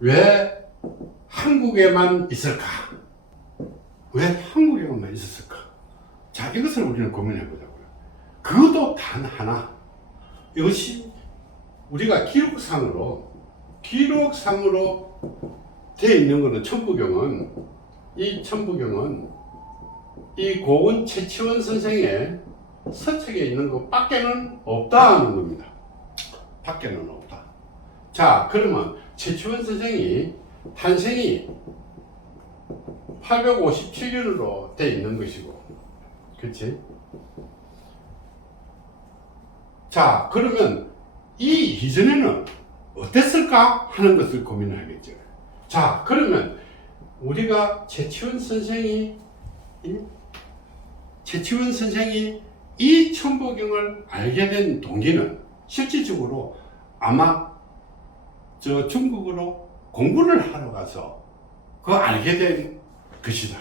왜 한국에만 있을까? 왜 한국에만 있었을까? 자, 이것을 우리는 고민해 보자고요. 그것도 단 하나. 이것이 우리가 기록상으로 되어 있는 것은 천부경은 이 고은 최치원 선생의 서책에 있는 것 밖에는 없다는 겁니다. 밖에는 없다. 자, 그러면 최치원 선생이 탄생이 857년으로 되어 있는 것이고, 그렇지? 자, 그러면 이 이전에는 어땠을까 하는 것을 고민하겠죠. 자, 그러면 우리가 최치원 선생이 이 천부경을 알게 된 동기는 실질적으로 아마 저 중국으로 공부를 하러 가서 그거 알게 된 것이다.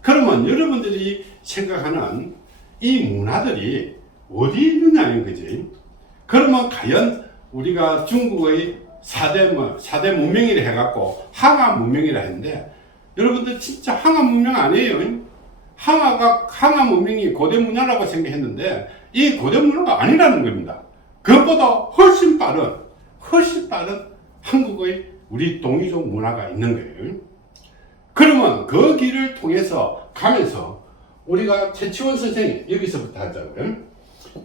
그러면 여러분들이 생각하는 이 문화들이 어디 있느냐는 거지. 그러면 과연 우리가 중국의 4대 문명이라 해갖고 항아 문명이라 했는데, 여러분들 진짜 항아 문명 아니에요. 항아 문명이 고대 문화라고 생각했는데 이 고대 문화가 아니라는 겁니다. 그것보다 훨씬 빠른 한국의 우리 동이족 문화가 있는 거예요. 그러면 그 길을 통해서 가면서 우리가 최치원 선생이 여기서부터 하자고요.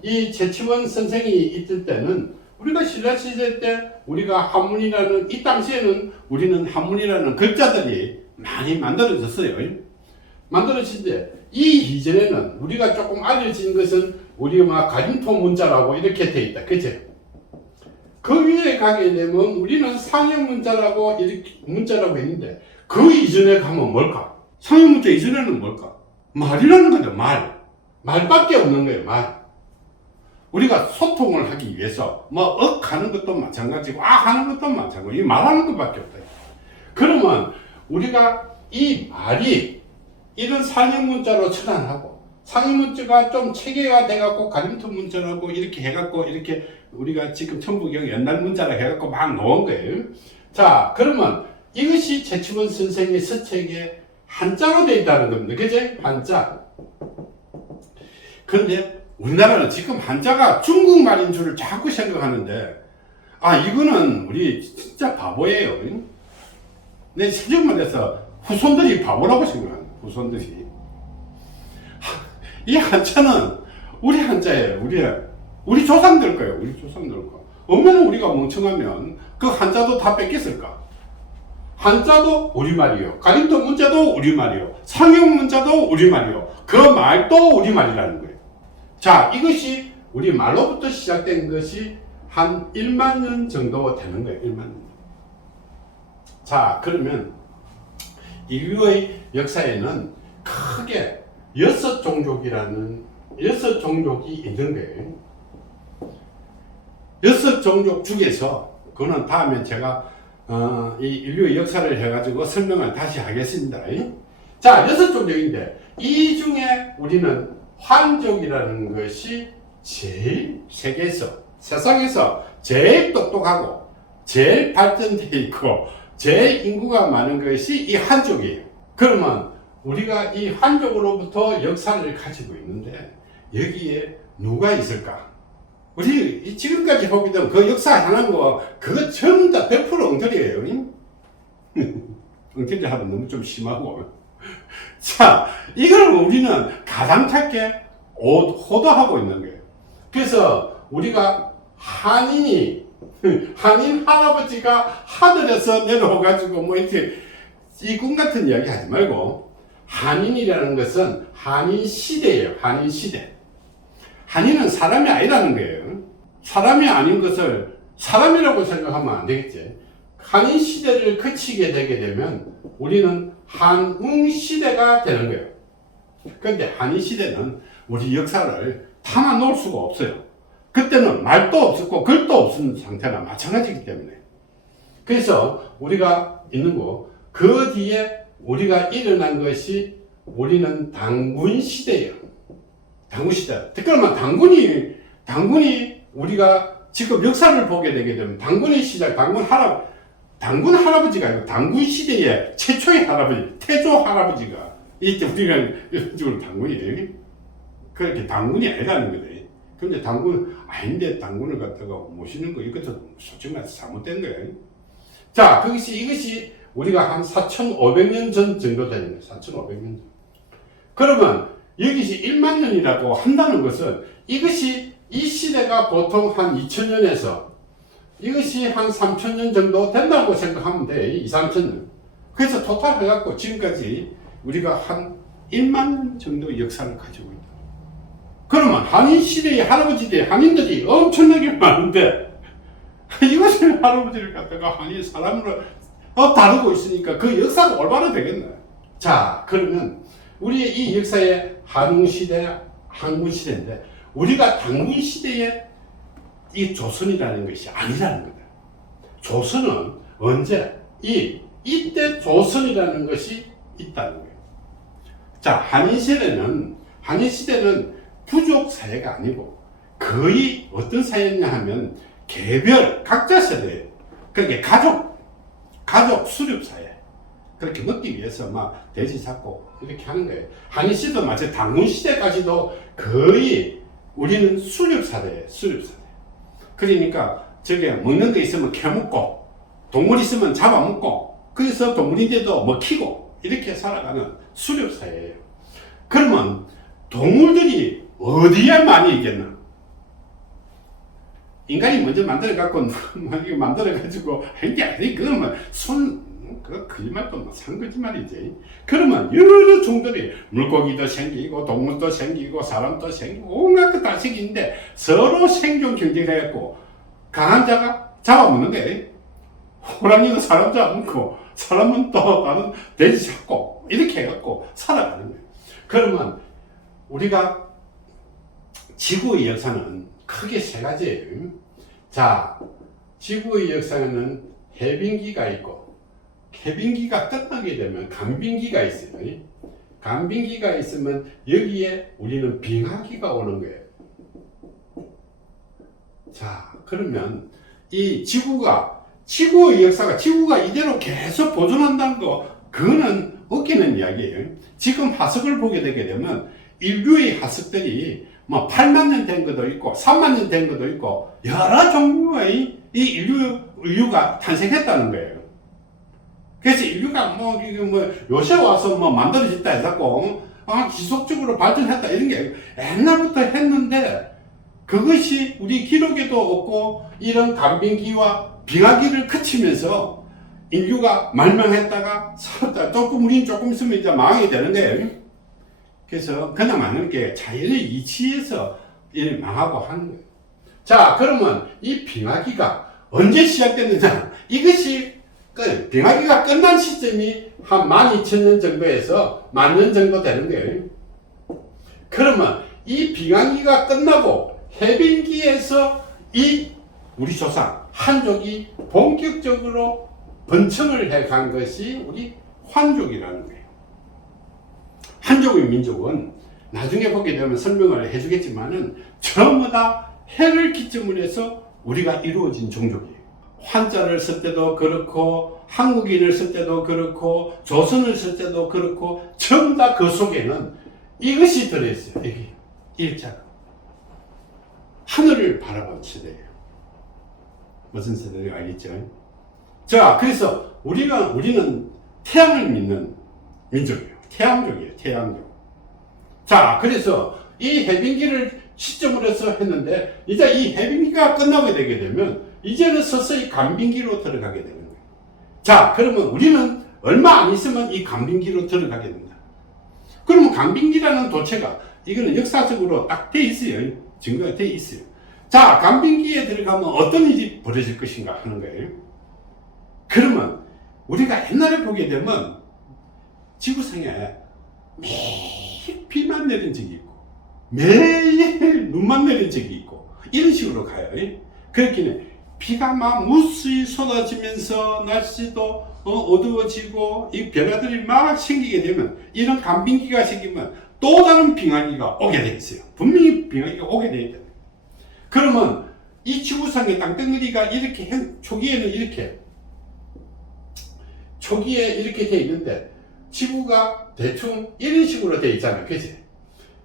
이 최치원 선생이 있을 때는 우리가 신라시대 때 우리가 한문이라는, 이 당시에는 우리는 한문이라는 글자들이 많이 만들어졌어요. 만들어진데 이 이전에는 우리가 조금 알려진 것은 우리 가림토 문자라고 이렇게 돼 있다. 그죠? 그 위에 가게 되면 우리는 상형 문자라고 이렇게 문자라고 했는데, 그 이전에 가면 뭘까? 상형 문자 이전에는 뭘까? 말이라는 거죠. 말밖에 없는 거예요. 말. 우리가 소통을 하기 위해서 하는 것도 마찬가지고 하는 것도 마찬가지고 말하는 것밖에 없다. 그러면 우리가 이 말이 이런 상형 문자로 처단하고, 상형 문자가 좀 체계가 돼갖고 가림토 문자라고 이렇게 해갖고 이렇게 우리가 지금 천부경 옛날 문자라 해갖고 막 놓은 거예요. 자, 그러면 이것이 최치원 선생의 서책에 한자로 되어 있다는 겁니다. 그제? 한자. 근데 우리나라는 지금 한자가 중국말인 줄을 자꾸 생각하는데, 이거는 우리 진짜 바보예요. 내 솔직히 말해서 후손들이 바보라고 생각합니다. 후손들이. 이 한자는 우리 한자예요. 우리 조상들 거예요. 우리 조상들 거. 얼마나 우리가 멍청하면 그 한자도 다 뺏겼을까? 한자도 우리말이요. 가림토 문자도 우리말이요. 상형 문자도 우리말이요. 그 말도 우리말이라는 거예요. 자, 이것이 우리 말로부터 시작된 것이 한 1만 년 정도 되는 거예요. 1만 년. 자, 그러면 인류의 역사에는 크게 6종족이 있는 거예요. 6종족 중에서, 그거는 다음에 제가 이 인류의 역사를 해가지고 설명을 다시 하겠습니다. 자, 6종족인데 이 중에 우리는 환족이라는 것이 제일 세상에서 제일 똑똑하고 제일 발전되어 있고 제일 인구가 많은 것이 이 한족이에요. 그러면 우리가 이 한족으로부터 역사를 가지고 있는데 여기에 누가 있을까? 우리 지금까지 보게 되면 그 역사 하는 거 그거 전부 다 100% 엉터리예요. 엉터리 하면 너무 좀 심하고. 자, 이걸 우리는 가당찮게 호도하고 있는 거예요. 그래서 우리가 한인 할아버지가 하늘에서 내려와가지고 이렇게 이 꿈 같은 이야기 하지 말고, 한인이라는 것은 한인 시대예요. 한인 시대. 한인은 사람이 아니라는 거예요. 사람이 아닌 것을 사람이라고 생각하면 안 되겠지. 한인 시대를 거치게 되게 되면 우리는 한웅 시대가 되는 거예요. 그런데 한인 시대는 우리 역사를 담아 놓을 수가 없어요. 그때는 말도 없었고 글도 없는 상태나 마찬가지이기 때문에. 그래서 우리가 있는 그 뒤에 우리가 일어난 것이 우리는 당군 시대예요. 당군 시대. 그러면 당군이 우리가 지금 역사를 보게 되게 되면 당군의 시작, 당군 단군 할아버지가 아니고 단군 시대의 최초의 할아버지, 태조 할아버지가 이때 우리가 이런 식으로 단군이에요. 그렇게 단군이 아니라는 거네. 근데 단군 아닌데 단군을 갖다가 모시는 거 이것도 솔직히 말해서 잘못된 거예요. 자, 이것이 우리가 한 4,500년 전 정도 되는 거예요. 4,500년 전. 그러면 여기서 1만 년이라고 한다는 것은 이것이 이 시대가 보통 한 2,000년에서 이것이 한 3,000년 정도 된다고 생각하면 돼. 2, 3,000년. 그래서 토탈 해갖고 지금까지 우리가 한 1만 년 정도 역사를 가지고 있다. 그러면 한인 시대의 할아버지들, 한인들이 엄청나게 많은데 이것을 할아버지를 갖다가 한인 사람으로 다루고 있으니까 그 역사가 얼마나 되겠나. 자, 그러면 우리의 이 역사의 한웅 시대, 한군 시대인데 우리가 단군 시대의 이 조선이라는 것이 아니라는 거다. 조선은 언제 이때 조선이라는 것이 있다는 거예요. 자, 한인 시대는 부족 사회가 아니고 거의 어떤 사회냐 하면 개별 각자 세대, 그러니까 가족 수렵 사회. 그렇게 먹기 위해서 막 돼지 잡고 이렇게 하는 거예요. 한인 시대도 마찬가지, 단군 시대까지도 거의 우리는 수렵 사회예요. 수렵 사회. 그러니까 저게 먹는 거 있으면 캐먹고 동물 있으면 잡아먹고 그래서 동물인데도 먹히고 이렇게 살아가는 수렵 사회예요. 그러면 동물들이 어디에 많이 있겠나? 인간이 먼저 만들어갖고 만들어가지고 한 게 아니. 그러면 그 거짓말도 산 거짓말이지. 그러면 여러 종들이 물고기도 생기고 동물도 생기고 사람도 생기고 온갖 거 다 생기는데 서로 생존 경쟁해갖고 강한 자가 잡아먹는 거예요. 호랑이도 사람 잡아먹고 사람은 또 다른 돼지 잡고 이렇게 해갖고 살아가는 거예요. 그러면 우리가 지구의 역사는 크게 세 가지예요. 자, 지구의 역사에는 해빙기가 있고 해빙기가 끝나게 되면 간빙기가 있어요. 간빙기가 있으면 여기에 우리는 빙하기가 오는 거예요. 자, 그러면 이 지구의 역사가 지구가 이대로 계속 보존한다는 거, 그거는 웃기는 이야기예요. 지금 화석을 보게 되게 되면 인류의 화석들이 뭐 8만 년 된 것도 있고 3만 년 된 것도 있고 여러 종류의 이 인류가 탄생했다는 거예요. 그래서 인류가 요새 와서 만들어졌다 해갖고 지속적으로 발전했다 이런 게 옛날부터 했는데 그것이 우리 기록에도 없고 이런 간빙기와 빙하기를 거치면서 인류가 말망했다가 살았다. 우린 조금 있으면 이제 망하게 되는 거예요. 그래서 그냥 망하는 게 자연의 이치에서 망하고 하는 거예요. 자, 그러면 이 빙하기가 언제 시작됐느냐? 이것이 빙하기가 끝난 시점이 한 12,000년 정도에서 10,000년 정도 되는 거예요. 그러면 이 빙하기가 끝나고 해빙기에서 우리 조상 한족이 본격적으로 번창을 해간 것이 우리 환족이라는 거예요. 한족의 민족은 나중에 보게 되면 설명을 해주겠지만은 전부 다 해를 기점으로 해서 우리가 이루어진 종족이에요. 환자를 쓸 때도 그렇고 한국인을 쓸 때도 그렇고 조선을 쓸 때도 그렇고 전부 다 그 속에는 이것이 들어있어요. 여기 일자로 하늘을 바라본 세대예요. 무슨 세대인지 알겠죠? 자, 그래서 우리는 태양을 믿는 민족이에요. 태양족이에요. 태양족. 자, 그래서 이 해빙기를 시점으로 해서 했는데 이제 이 해빙기가 끝나게 되게 되면 이제는 서서히 간빙기로 들어가게 되는 거예요. 자, 그러면 우리는 얼마 안 있으면 이 간빙기로 들어가게 된다. 그러면 간빙기라는 도체가 이거는 역사적으로 딱 돼 있어요. 증거가 돼 있어요. 자, 간빙기에 들어가면 어떤 일이 벌어질 것인가 하는 거예요. 그러면 우리가 옛날에 보게 되면 지구상에 매일 비만 내린 적이 있고 매일 눈만 내린 적이 있고 이런 식으로 가요. 그렇기는 비가 막 무수히 쏟아지면서 날씨도 어두워지고 이 변화들이 막 생기게 되면 이런 간빙기가 생기면 또 다른 빙하기가 오게 돼 있어요. 분명히 빙하기가 오게 돼 있다. 그러면 이 지구상의 땅덩어리가 이렇게 초기에는 이렇게 초기에 이렇게 돼 있는데 지구가 대충 이런 식으로 돼 있잖아, 그지?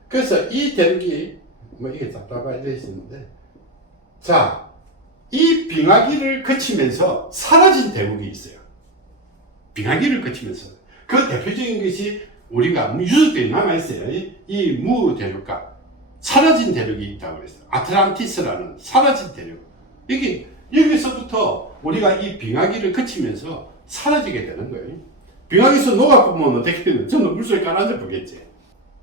그래서 이 대륙이 뭐 이게 답답하 이래 있는데, 자, 이 빙하기를 거치면서 사라진 대륙이 있어요. 빙하기를 거치면서 그 대표적인 것이 우리가 유적들이 남아있어요. 이 무 대륙과 사라진 대륙이 있다고 그랬어요. 아틀란티스라는 사라진 대륙. 여기서부터 우리가 이 빙하기를 거치면서 사라지게 되는 거예요. 빙하기에서 녹아보면 어떻게 되는? 전부 물속에 가라앉아 보겠지.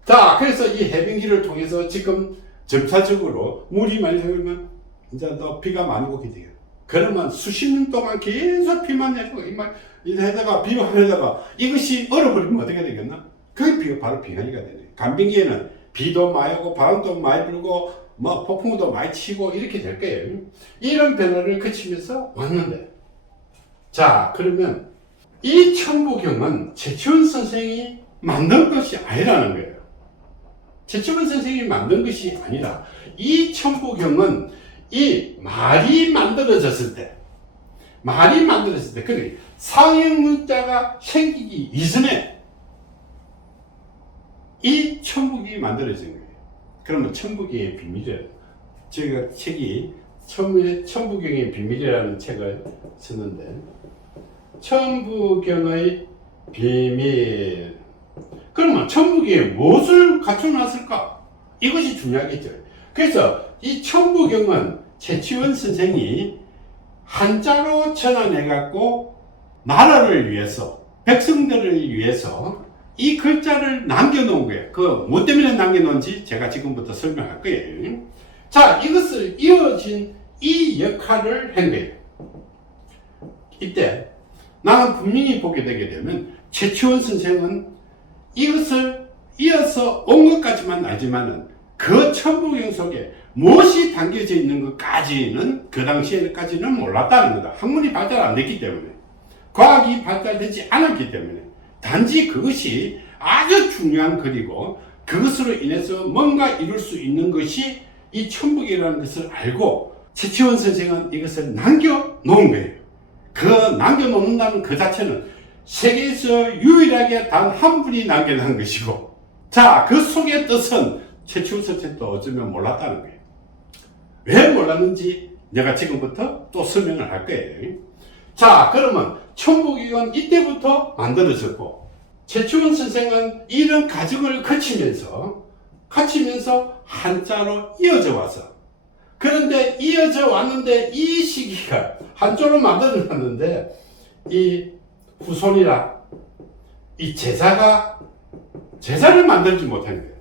자, 그래서 이 해빙기를 통해서 지금 점차적으로 물이 많이 흐르면 이제 또 비가 많이 오게 돼요. 그러면 수십 년 동안 계속 비만 내고 이러다가 비만 내다가 이것이 얼어버리면 어떻게 되겠나? 그게 비가 바로 빙하기가 되네. 간빙기에는 비도 많이 오고 바람도 많이 불고 뭐 폭풍우도 많이 치고 이렇게 될 거예요. 이런 변화를 거치면서 왔는데, 자, 그러면 이 천부경은 최치원 선생이 만든 것이 아니라는 거예요. 최치원 선생이 만든 것이 아니라 이 천부경은 이 말이 만들어졌을 때, 그래 상형문자가 생기기 이전에 이 천부경이 만들어진 거예요. 그러면 천부경의 비밀이에요. 제가 책이 천부경의 비밀이라는 책을 쓰는데, 천부경의 비밀. 그러면 천부경에 무엇을 갖춰놨을까? 이것이 중요하겠죠. 그래서 이 천부경은 최치원 선생이 한자로 전환해갖고 나라를 위해서, 백성들을 위해서 이 글자를 남겨놓은 거예요. 뭐 때문에 남겨놓은지 제가 지금부터 설명할 거예요. 자, 이것을 이어진 이 역할을 한 거예요. 이때 나는 분명히 보게 되게 되면 최치원 선생은 이것을 이어서 온 것까지만 알지만은 그 천부경 속에 무엇이 담겨져 있는 것까지는 그 당시에까지는 몰랐다는 거다. 학문이 발달 안 됐기 때문에, 과학이 발달되지 않았기 때문에, 단지 그것이 아주 중요한 글이고 그것으로 인해서 뭔가 이룰 수 있는 것이 이 천부경이라는 것을 알고 최치원 선생은 이것을 남겨놓은 거예요. 그 남겨놓는다는 그 자체는 세계에서 유일하게 단 한 분이 남겨놓은 것이고, 자, 그 속의 뜻은 최치원 선생도 어쩌면 몰랐다는 거예요. 왜 몰랐는지 내가 지금부터 또 설명을 할 거예요. 자, 그러면 천부경은 이때부터 만들어졌고, 최치원 선생은 이런 과정을 거치면서 한자로 이어져 와서, 그런데 이어져 왔는데 이 시기가 한자로 만들어놨는데 이 후손이라 이 제자를 만들지 못한 거예요.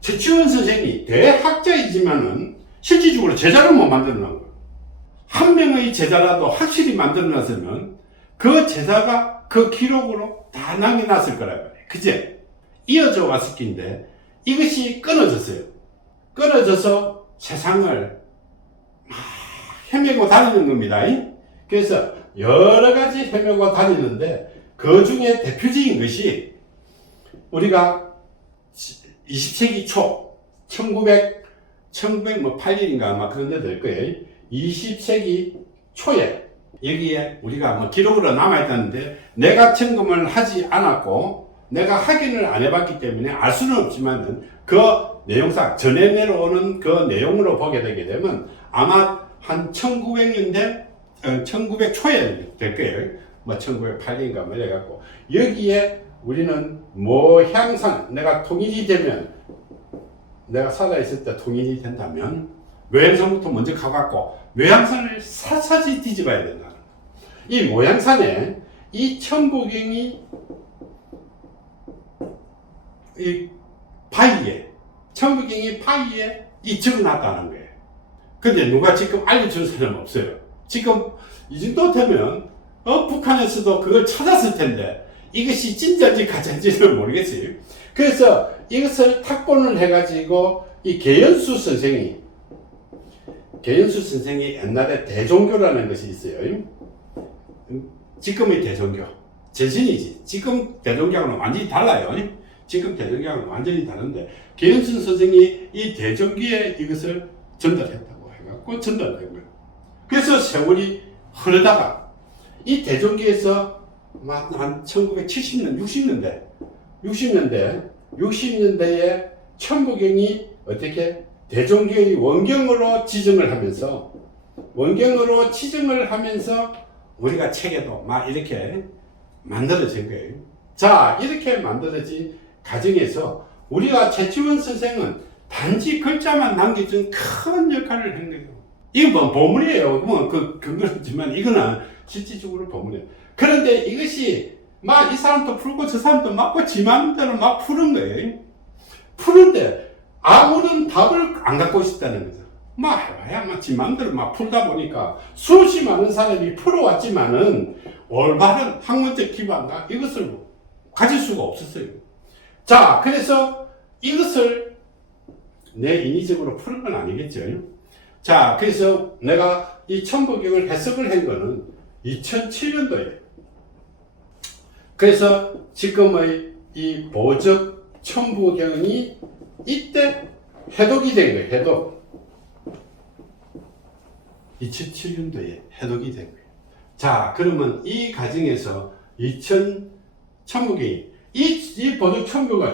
최치원 선생이 대학자이지만은 실질적으로 제자를 못 만들어 놓은 거예요. 한 명의 제자라도 확실히 만들어 놨으면 그 제자가 그 기록으로 다 남겨놨을 거라고 해요. 그제? 이어져 왔을 긴데 이것이 끊어졌어요. 끊어져서 세상을 헤매고 다니는 겁니다. 그래서 여러 가지 헤매고 다니는데 그 중에 대표적인 것이 우리가 20세기 초 1908년인가 아마 그런 데 될 거예요. 20세기 초에 여기에 우리가 뭐 기록으로 남아있다는데 내가 점검을 하지 않았고 내가 확인을 안 해봤기 때문에 알 수는 없지만은 그 내용상 전해 내려오는 그 내용으로 보게 되게 되면 아마 한 1900년대 1900 초에 될 거예요. 뭐 1908년인가 뭐 이래갖고 여기에 우리는 모향산, 내가 통일이 되면, 내가 살아있을 때 통일이 된다면 모향산부터 먼저 가갖고 모향산을 샅샅이 뒤집어야 된다. 이 모향산에 이 천부경이 이 바위에, 천부경이 바위에 이 적어놨다는 거예요. 근데 누가 지금 알려준 사람은 없어요. 지금 이 정도 되면 북한에서도 그걸 찾았을 텐데 이것이 진짜인지 가짜인지는 모르겠어요. 그래서 이것을 탁본을 해가지고 이 계연수 선생이 옛날에 대종교라는 것이 있어요. 지금의 대종교 재신이지. 지금 대종교하고는 완전히 달라요. 지금 대종교하고는 완전히 다른데 계연수 선생이 이 대종교에 이것을 전달했다고 해갖고 전달되고요. 그래서 세월이 흐르다가 이 대종기에서 한 1970년, 60년대에 천부경이 어떻게 대종기의 원경으로 지정을 하면서 우리가 책에도 막 이렇게 만들어진 거예요. 자, 이렇게 만들어진 과정에서 우리가 최치원 선생은 단지 글자만 남겨준 큰 역할을 한 거예요. 이건 뭐 보물이에요. 뭐 그거지만 이거는 실질적으로 보물이에요. 그런데 이것이 막 이 사람도 풀고 저 사람도 맞고 지 마음대로 막 푸는 거예요. 푸는데 아무런 답을 안 갖고 있었다는 거죠. 막 해봐야 막 지 마음대로 막 풀다 보니까 수없이 많은 사람이 풀어왔지만은 올바른 학문적 기반과 이것을 가질 수가 없었어요. 자, 그래서 이것을 내 인위적으로 푸는 건 아니겠죠. 자, 그래서 내가 이 천부경을 해석을 한 거는 2007년도에. 그래서 지금의 이 보적 천부경이 이때 해독이 된 거예요. 해독. 2007년도에 해독이 된 거예요. 자, 그러면 이 과정에서 천부경이 이 보적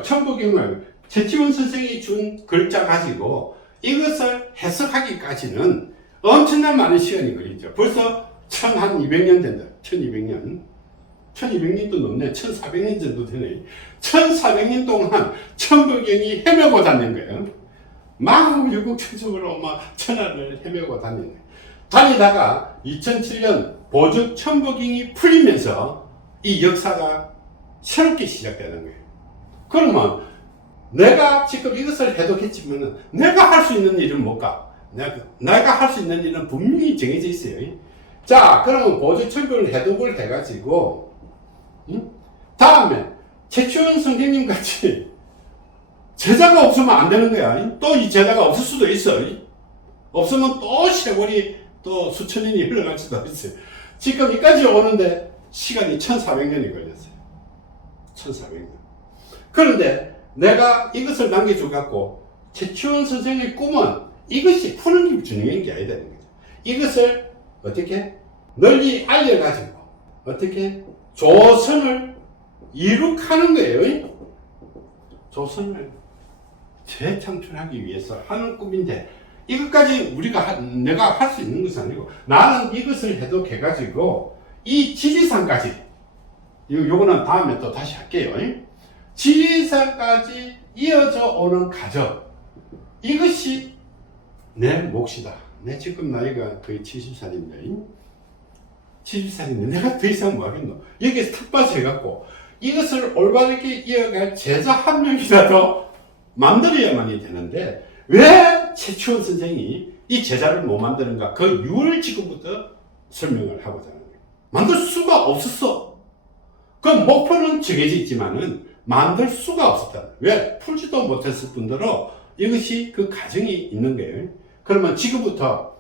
천부경을 최치원 선생이 준 글자 가지고 이것을 해석하기까지는 엄청난 많은 시간이 걸리죠. 벌써 1200년 된다. 1200년도 넘네. 1400년 정도 되네. 1400년 동안 천부경이 헤매고 다닌 거예요. 막 유국천적으로 막 천하를 헤매고 다닌 거예요. 다니다가 2007년 보적 천부경이 풀리면서 이 역사가 새롭게 시작되는 거예요. 그러면 내가 지금 이것을 해독했지만 내가 할 수 있는 일은 뭘까? 내가 할 수 있는 일은 분명히 정해져 있어요. 자, 그러면 보적 천부경을 해독을 해가지고 다음에 최치원 선생님 같이 제자가 없으면 안 되는 거야. 또 이 제자가 없을 수도 있어. 없으면 또 세월이 또 수천 년이 흘러갈 수도 있어요. 지금 여기까지 오는데 시간이 1400년이 걸렸어요. 1400년. 그런데 내가 이것을 남겨주갖고 최치원 선생의 꿈은 이것이 푸는 게 중요한 게 아니다는 거죠. 이것을 어떻게 널리 알려가지고 어떻게 조선을 이룩하는 거예요. 조선을 재창출하기 위해서 하는 꿈인데 이것까지 내가 할 수 있는 것은 아니고 나는 이것을 해독해가지고 이 지리산까지 요거는 다음에 또 다시 할게요. 지리산까지 이어져 오는 과정 이것이 내 몫이다. 내 지금 나이가 거의 70살인데 내가 더 이상 뭐 하겠노. 여기에서 탁받쳐 해갖고 이것을 올바르게 이어갈 제자 한 명이라도 만들어야만이 되는데 왜 최치원 선생이 이 제자를 못 만드는가? 그 이유를 지금부터 설명을 하고자 하는 거예요. 만들 수가 없었어. 그 목표는 정해져 있지만은 만들 수가 없었다. 왜? 풀지도 못했을 뿐더러 이것이 그 과정이 있는 거예요. 그러면 지금부터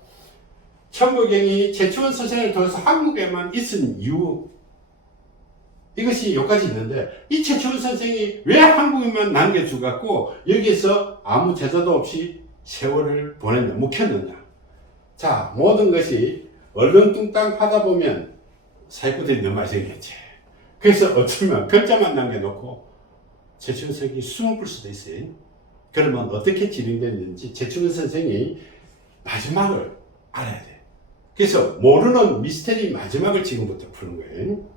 천부경이 최치원 선생을 통해서 한국에만 있은 이유 이것이 여기까지 있는데 이 최치원 선생이 왜 한국에만 남겨주갖고 여기서 아무 제자도 없이 세월을 보냈냐, 묵혔느냐. 자, 모든 것이 얼렁뚱땅 하다 보면 사기꾼들이 너무 많이 생겼지. 그래서 어쩌면 글자만 남겨놓고 최치원 선생이 숨을 풀 수도 있어요. 그러면 어떻게 진행됐는지 최치원 선생이 마지막을 알아야 돼. 그래서 모르는 미스테리 마지막을 지금부터 푸는 거예요.